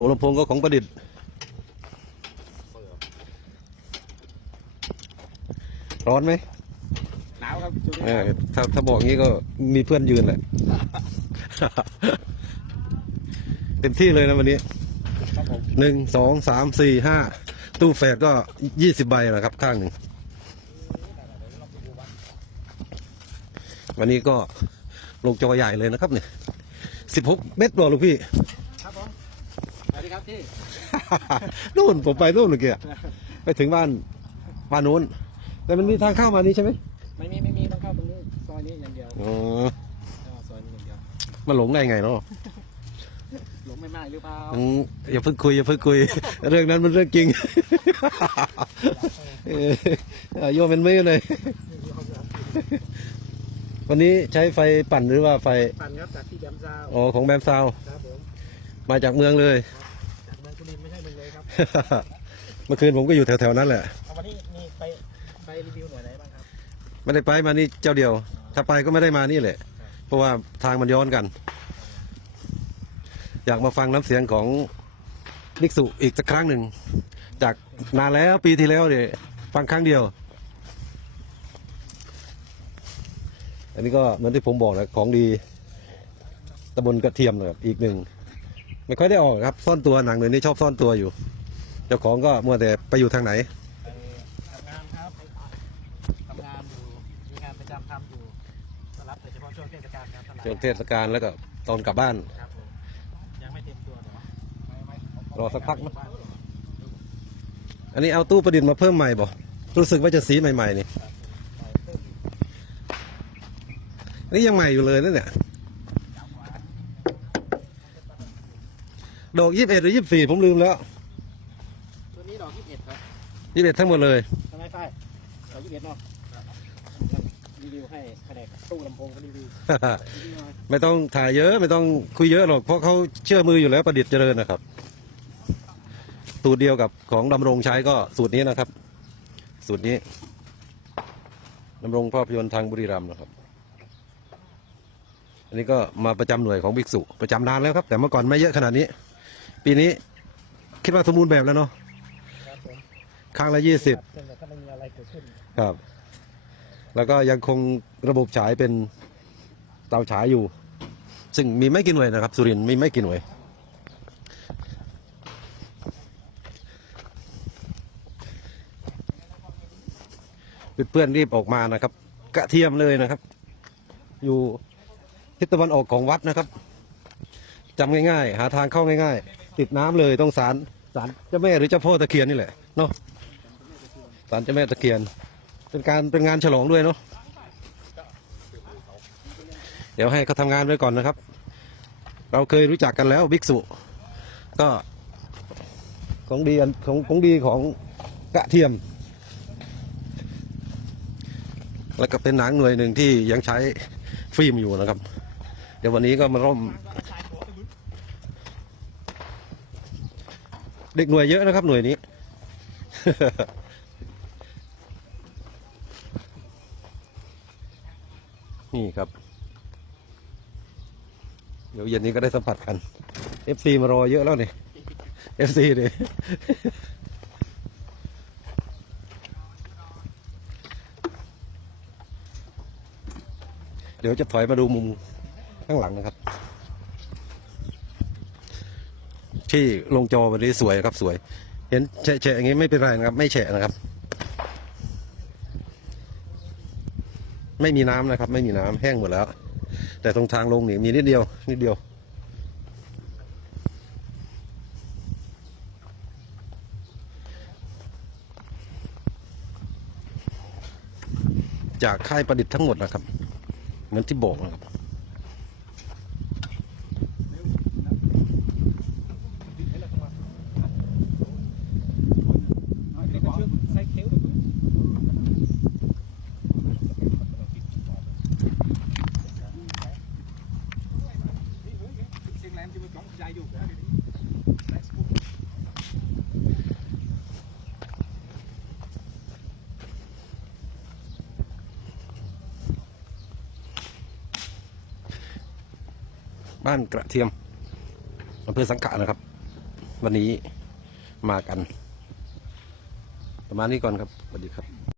หัวลำโพงก็ของประดิษฐ์ร้อนไหมหนาวครับช่วงเอนี้อถ้าถ้าบอกงี้ก็มีเพื่อนยืนแหละ เต็มที่เลยนะวันนี้ครับผมหนึ่งสองสามสี่ห้าตู้แฝดก็ยี่สิบใบนะครับข้างหนึ่ง วันนี้ก็ลงจอใหญ่เลยนะครับเนี่ยสิบหกเมตรหรอลูกพี่ ครับผมสวัสดี ครับพี่ นู่นผมไปนู่นเมื่อกี้ไปถึงบ้านบ้านนู้น แต่มันมีทางเข้ามานี้ใช่ไหมไม่มีไม่มีต้องเข้าตรงนี้ซอยนี้อย่างเดียวอ๋อเข้าซอยนี้อย่างเดียวมาหลงได้ไงเนาะหลงไม่ได้หรือเปล่าอืมอย่าเพิ่งคุยอย่าเพิ่งคุย เรื่องนั้นมันเรื่องจริงเออโยมเป็นไม่เลยวันนี้ใช้ไฟปั่นหรือว่าไฟปั่นครับจากที่แดมซาวอ๋อของแบมซาวครับผม มาจากเมืองเลย เมืองเลยครับเมื่อคืนผมก็อยู่แถวๆนั้นแหละเอาวันนี้มีไปไปรีวิวหน่วยไหนบ้างครับ ไม่ได้ไปมานี่เจ้าเดียว ถ้าไปก็ไม่ได้มานี่แหละ เพราะว่าทางมันย้อนกัน อยากมาฟังน้ำเสียงของนิกสุอีกสักครั้งหนึ่ง จากนานแล้วปีที่แล้วเนี่ยฟังครั้งเดียว อันนี้ก็เหมือนที่ผมบอกนะของดีตำบลกระเทียมนะครับอีกหนึ่งไม่ค่อยได้ออกครับ ซ่อนตัวหนังเดี๋ยวนี้ชอบซ่อนตัวอยู่ เจ้าของก็มัวแต่ไปอยู่ทางไหนไปทำงานครับทำงานอยู่มีงานประจำทำอยู่ก็รับแต่เฉพาะช่วงเทศกาลครับท่านช่วงเทศกาลแล้วก็ตอนกลับบ้าน ครับผมยังไม่เต็มตัวเดี๋ยวไม่ไม่รอสักพักนะ อันนี้เอาตู้ประดิษฐ์มาเพิ่มใหม่บ่รู้สึกว่าจะสีใหม่ๆนี่อันนี้ยังใหม่อยู่เลยนั่นเนี่ยดอกยี่สิบเอ็ดหรือยี่สิบสี่ผมลืมแล้วตัวนี้ดอกที่เอ็ดครับ ยี่สิบเอ็ดทั้งหมดเลยทำไมป้ายดอกที่เอ็ดเนาะรีวิวให้แผนกตู้ลำโพงเขารีวิวรีวิวหน่อยไม่ต้องถ่ายเยอะไม่ต้องคุยเยอะหรอกเพราะเขาเชื่อมืออยู่แล้วประดิษฐ์เจริญนะครับ สูตรเดียวกับของดำรงใช้ก็สูตรนี้นะครับ สูตรนี้ดำรงภาพยนตร์ทางบุรีรัมย์นะครับ อันนี้ก็มาประจำหน่วยของภิกษุประจำนานแล้วครับ แต่เมื่อก่อนไม่เยอะขนาดนี้ ปีนี้คิดว่าสมบูรณ์แบบแล้วเนาะครับผม ครั้งละยี่สิบซึ่งแต่ถ้าไม่มีอะไรเกิดขึ้นครับ แล้วก็ยังคงระบบฉายเป็นเตาฉายอยู่ ซึ่งมีไม่กี่หน่วยนะครับ สุรินทร์มีไม่กี่หน่วย เพื่อนๆรีบออกมานะครับ กระเทียมเลยนะครับ อยู่ทิศตะวันออกของวัดนะครับจำง่ายๆ หาทางเข้าง่ายๆ ติดน้ำเลยต้องสารสารเจ้าแม่หรือเจ้าพ่อตะเคียนนี่แหละเนาะ สารเจ้าแม่ตะเคียน เป็นการเป็นงานฉลองด้วยเนาะเดี๋ยวให้เขาทำงานไว้ก่อนนะครับ เราเคยรู้จักกันแล้วบิ๊กสุก็ของดีอันของของดีของกะเทียม แล้วก็เป็นหนังหน่วยหนึ่งที่ยังใช้ฟิล์มอยู่นะครับ เดี๋ยววันนี้ก็มาร่วมเด็กหน่วยเยอะนะครับหน่วยนี้ นี่ครับ เดี๋ยวเย็นนี้ก็ได้สัมผัสกัน FC มารอเยอะแล้วนี่ FC เนี่ยเดี๋ยวจะถอยมาดูมุมข้างหลังนะครับ ที่ลงจอวันนี้สวยครับสวย เห็นแฉะๆอย่างงี้ไม่เป็นไรนะครับ ไม่แฉะนะครับ ไม่มีน้ำนะครับ ไม่มีน้ำแห้งหมดแล้ว แต่ตรงทางลงนี่มีนิดเดียว นิดเดียว จากค่ายประดิษฐ์ทั้งหมดนะครับ เหมือนที่บอกนะครับ ใส่เขียวเสียงแหลมจะมีกล่องใหญ่อยู่ บ้านกระเทียมอำเภอสังขะนะครับ วันนี้มากัน ประมาณนี้ก่อนครับสวัสดีครับ